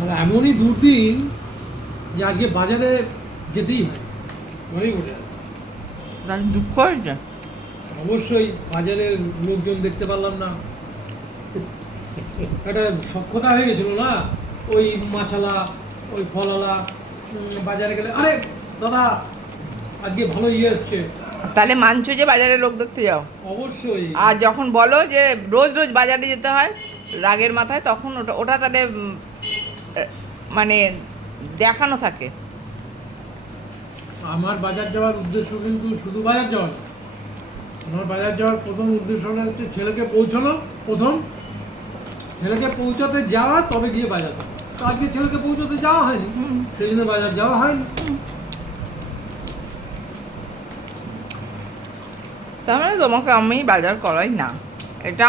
আর এমনই দুর্দিন যে আজকে বাজারে যেতেই হয়, মনেই পড়ে যায়। তাহলে দুঃখ হয়েছে। অবশ্যই বাজারের লোকজন দেখতে পারলাম না, একটা সখ্যতা হয়ে গেছিল না। ওই মাছালা, ওই ফলালা, বাজারে গেলে আরে দাদা আজকে ভালো ইয়ে এসছে। তাহলে মানছো যে বাজারে লোক দেখতে যাও। অবশ্যই। আর যখন বলো যে রোজ রোজ বাজারে যেতে হয় রাগের মাথায়, তখন ওটা ওটা তাহলে মানে দেখানো থাকে। আমার বাজার যাওয়ার উদ্দেশ্য কিন্তু শুধু বাজার যাওয়া না। আমার বাজার যাওয়ার প্রথম উদ্দেশ্যটা হচ্ছে ছেলেকে পৌঁছানো, প্রথম ছেলেকে পৌঁছাতে যাওয়া, তবে গিয়ে বাজার। তো আজকে ছেলেকে পৌঁছাতে যাওয়া হয়নি, সেই জন্য বাজার যাওয়া হয়নি। তার মানে তোমাকে আমি বাজার করাই না এটা,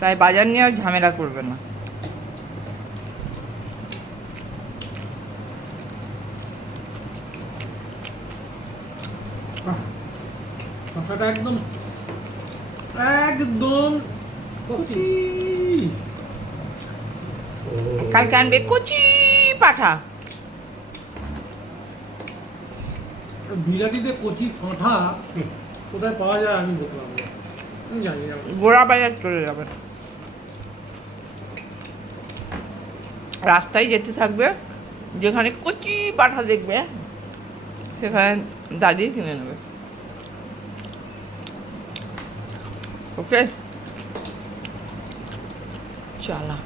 তাই বাজার নিয়ে আর ঝামেলা করবে না। শসাটা একদম একদম কচি। কালকে আনবে কচি পাঠা। বিরাটিতে কচি পাঁঠা কোথায় পাওয়া যায় আমি বলতে পারবো না, আমি জানি না। গোড়া বাজার চলে যাবে, রাস্তায় যেতে থাকবে, যেখানে কচি পাঠা দেখবে সেখানে দাঁড়িয়ে কিনে নেবে। ওকে, চালা।